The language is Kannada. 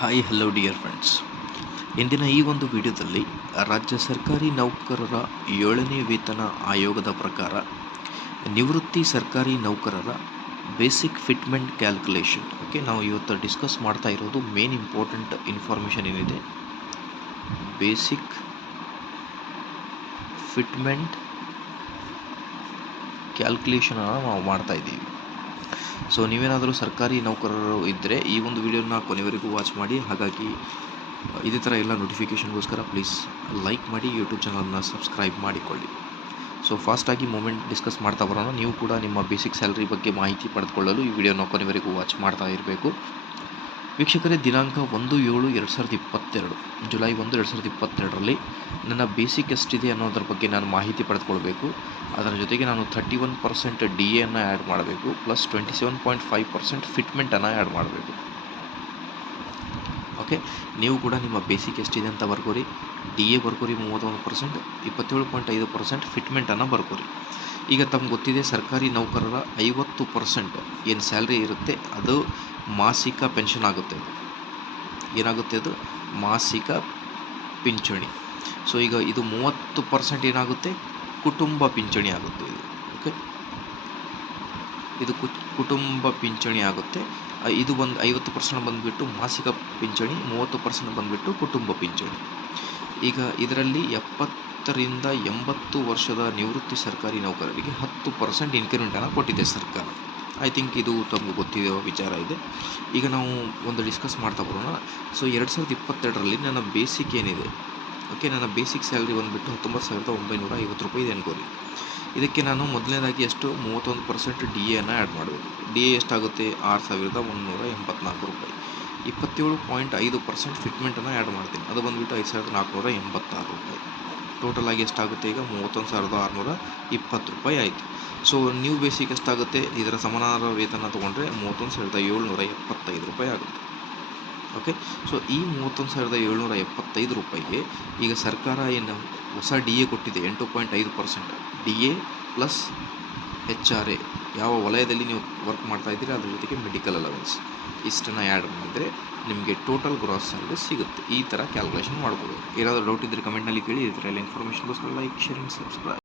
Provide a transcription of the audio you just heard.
ಹಾಯ್ ಹಲೋ ಡಿಯರ್ ಫ್ರೆಂಡ್ಸ್ ಇಂದಿನ ಈ ಒಂದು ವಿಡಿಯೋದಲ್ಲಿ ರಾಜ್ಯ ಸರ್ಕಾರಿ ನೌಕರರ ಏಳನೇ ವೇತನ ಆಯೋಗದ ಪ್ರಕಾರ ನಿವೃತ್ತಿ ಸರ್ಕಾರಿ ನೌಕರರ ಬೇಸಿಕ್ ಫಿಟ್ಮೆಂಟ್ ಕ್ಯಾಲ್ಕುಲೇಷನ್ ಓಕೆ ನಾವು ಇವತ್ತು ಡಿಸ್ಕಸ್ ಮಾಡ್ತಾ ಇರೋದು ಮೇನ್ ಇಂಪಾರ್ಟೆಂಟ್ ಇನ್ಫಾರ್ಮೇಷನ್ ಏನಿದೆ? ಬೇಸಿಕ್ ಫಿಟ್ಮೆಂಟ್ ಕ್ಯಾಲ್ಕುಲೇಷನನ್ನು ನಾವು ಮಾಡ್ತಾ ಇದ್ದೀವಿ. ಸೊ ನೀವೇನಾದರೂ ಸರ್ಕಾರಿ ನೌಕರರು ಇದ್ದರೆ ಈ ಒಂದು ವೀಡಿಯೋನ ಕೊನೆವರೆಗೂ ವಾಚ್ ಮಾಡಿ. ಹಾಗಾಗಿ ಇದೇ ಥರ ಎಲ್ಲ ನೋಟಿಫಿಕೇಷನ್ಗೋಸ್ಕರ ಪ್ಲೀಸ್ ಲೈಕ್ ಮಾಡಿ ಯೂಟ್ಯೂಬ್ ಚಾನಲ್ನ ಸಬ್ಸ್ಕ್ರೈಬ್ ಮಾಡಿಕೊಳ್ಳಿ. ಸೊ ಫಾಸ್ಟಾಗಿ ಮೂಮೆಂಟ್ ಡಿಸ್ಕಸ್ ಮಾಡ್ತಾ ಬರೋಣ. ನೀವು ಕೂಡ ನಿಮ್ಮ ಬೇಸಿಕ್ ಸ್ಯಾಲ್ರಿ ಬಗ್ಗೆ ಮಾಹಿತಿ ಪಡೆದುಕೊಳ್ಳಲು ಈ ವಿಡಿಯೋನ ಕೊನೆವರೆಗೂ ವಾಚ್ ಮಾಡ್ತಾ ಇರಬೇಕು. ವೀಕ್ಷಕರೇ, ದಿನಾಂಕ ಒಂದು ಏಳು ಎರಡು ಸಾವಿರದ ಇಪ್ಪತ್ತೆರಡು, ಜುಲೈ ಒಂದು ಎರಡು ಸಾವಿರದ ಇಪ್ಪತ್ತೆರಡರಲ್ಲಿ ನನ್ನ ಬೇಸಿಕ್ ಎಷ್ಟಿದೆ ಅನ್ನೋದ್ರ ಬಗ್ಗೆ ನಾನು ಮಾಹಿತಿ ಪಡೆದುಕೊಳ್ಬೇಕು. ಅದರ ಜೊತೆಗೆ ನಾನು ಥರ್ಟಿ ಒನ್ ಪರ್ಸೆಂಟ್ ಡಿ ಎನ್ನು ಆ್ಯಡ್ ಮಾಡಬೇಕು, plus twenty seven point five percent ಫಿಟ್ಮೆಂಟನ್ನು add ಮಾಡಬೇಕು. ಓಕೆ, ನೀವು ಕೂಡ ನಿಮ್ಮ ಬೇಸಿಕ್ ಎಷ್ಟಿದೆ ಅಂತ ಬರ್ಕೋರಿ. ಡಿ ಎ ಬರ್ಕೋರಿ ಮೂವತ್ತೊಂದು ಪರ್ಸೆಂಟ್ ಇಪ್ಪತ್ತೇಳು ಪಾಯಿಂಟ್ ಐದು ಪರ್ಸೆಂಟ್ ಫಿಟ್ಮೆಂಟನ್ನು ಬರ್ಕೋರಿ. ಈಗ ತಮ್ಗೆ ಗೊತ್ತಿದೆ ಸರ್ಕಾರಿ ನೌಕರರ ಐವತ್ತು ಪರ್ಸೆಂಟ್ ಏನು ಸ್ಯಾಲ್ರಿ ಇರುತ್ತೆ, ಅದು ಮಾಸಿಕ ಪೆನ್ಷನ್ ಆಗುತ್ತೆ. ಅದು ಏನಾಗುತ್ತೆ ಅದು? ಮಾಸಿಕ ಪಿಂಚಣಿ. ಸೊ ಈಗ ಇದು ಮೂವತ್ತು ಪರ್ಸೆಂಟ್ ಏನಾಗುತ್ತೆ? ಕುಟುಂಬ ಪಿಂಚಣಿ ಆಗುತ್ತೆ ಇದು. ಓಕೆ ಇದು ಕುಟುಂಬ ಪಿಂಚಣಿ ಆಗುತ್ತೆ. ಇದು ಒಂದು ಐವತ್ತು ಪರ್ಸೆಂಟ್ ಬಂದುಬಿಟ್ಟು ಮಾಸಿಕ ಪಿಂಚಣಿ, ಮೂವತ್ತು ಪರ್ಸೆಂಟ್ ಬಂದುಬಿಟ್ಟು ಕುಟುಂಬ ಪಿಂಚಣಿ. ಈಗ ಇದರಲ್ಲಿ ಎಪ್ಪತ್ತರಿಂದ ಎಂಬತ್ತು ವರ್ಷದ ನಿವೃತ್ತಿ ಸರ್ಕಾರಿ ನೌಕರರಿಗೆ ಹತ್ತು ಪರ್ಸೆಂಟ್ ಇನ್ಕ್ರಿಮೆಂಟನ್ನು ಕೊಟ್ಟಿದೆ ಸರ್ಕಾರ. ಐ ಥಿಂಕ್ ಇದು ತಮಗೆ ಗೊತ್ತಿರೋ ವಿಚಾರ ಇದೆ. ಈಗ ನಾವು ಒಂದು ಡಿಸ್ಕಸ್ ಮಾಡ್ತಾ ಬರೋಣ. ಸೊ ಎರಡು ಸಾವಿರದ ಇಪ್ಪತ್ತೆರಡರಲ್ಲಿ ನನ್ನ ಬೇಸಿಕ್ ಏನಿದೆ? ಓಕೆ ನನ್ನ ಬೇಸಿಕ್ ಸ್ಯಾಲ್ರಿ ಬಂದುಬಿಟ್ಟು ಹತ್ತೊಂಬತ್ತು ಸಾವಿರದ ಒಂಬೈನೂರ ಐವತ್ತು ರೂಪಾಯಿ ಇದೆ ಅನ್ಕೋರಿ ಇದಕ್ಕೆ ನಾನು ಮೊದಲನೇದಾಗಿ ಎಷ್ಟು? ಮೂವತ್ತೊಂದು ಪರ್ಸೆಂಟ್ ಡಿ ಎನ ಆ್ಯಡ್ ಮಾಡಬೇಕು. ಡಿ ಎ ಎಷ್ಟಾಗುತ್ತೆ? ಆರು ಸಾವಿರದ ಮುನ್ನೂರ ಎಂಬತ್ನಾಲ್ಕು ರೂಪಾಯಿ. ಇಪ್ಪತ್ತೇಳು ಪಾಯಿಂಟ್ ಐದು ಪರ್ಸೆಂಟ್ ಫಿಟ್ಮೆಂಟನ್ನು ಆ್ಯಡ್ ಮಾಡ್ತೀನಿ. ಅದು ಬಂದುಬಿಟ್ಟು ಐದು ಸಾವಿರದ ನಾಲ್ಕುನೂರ ಎಂಬತ್ತಾರು ರೂಪಾಯಿ. ಟೋಟಲ್ ಆಗಿ ಎಷ್ಟಾಗುತ್ತೆ ಈಗ? ಮೂವತ್ತೊಂದು ಸಾವಿರದ ಆರುನೂರ ಇಪ್ಪತ್ತು ರೂಪಾಯಿ ಆಯಿತು. ಸೊ ನ್ಯೂ ಬೇಸಿಕ್ ಎಷ್ಟಾಗುತ್ತೆ? ಇದರ ಸಮಾನಾರ ವೇತನ ತೊಗೊಂಡ್ರೆ ಮೂವತ್ತೊಂದು ಸಾವಿರದ ಏಳ್ನೂರ ಎಪ್ಪತ್ತೈದು ರೂಪಾಯಿ ಆಗುತ್ತೆ. ಓಕೆ ಸೊ ಈ ಮೂವತ್ತೊಂದು ಸಾವಿರದ ಏಳ್ನೂರ ಎಪ್ಪತ್ತೈದು ರೂಪಾಯಿಗೆ ಈಗ ಸರ್ಕಾರ ಏನು ಹೊಸ ಡಿ ಎ ಕೊಟ್ಟಿದೆ, ಎಂಟು ಪಾಯಿಂಟ್ ಐದು percent D A plus H R A ಯಾವ ವಲಯದಲ್ಲಿ ನೀವು ವರ್ಕ್ ಮಾಡ್ತಾ ಇದ್ದೀರಿ, ಅದ್ರ ಜೊತೆಗೆ ಮೆಡಿಕಲ್ ಅಲವೆನ್ಸ್ ಇಷ್ಟನ್ನು ಆ್ಯಡ್ ಮಾಡಿದರೆ ನಿಮಗೆ ಟೋಟಲ್ ಗ್ರಾಸ್ ಸ್ಯಾಲ್ರಿ ಸಿಗುತ್ತೆ. ಈ ಥರ ಕ್ಯಾಲ್ಕುಲೇಷನ್ ಮಾಡ್ಬೋದು ಏನಾದರೂ ಡೌಟ್ ಇದ್ದರೆ ಕಮೆಂಟ್ನಲ್ಲಿ ಕೇಳಿ ಇದರಲ್ಲಿ ಇನ್ಫಾರ್ಮೇಷನ್ಗೋಸ್ಕರ ಲೈಕ್ ಶೇರ್ ಆ್ಯಂಡ್ ಸಬ್ಸ್ಕ್ರೈಬ್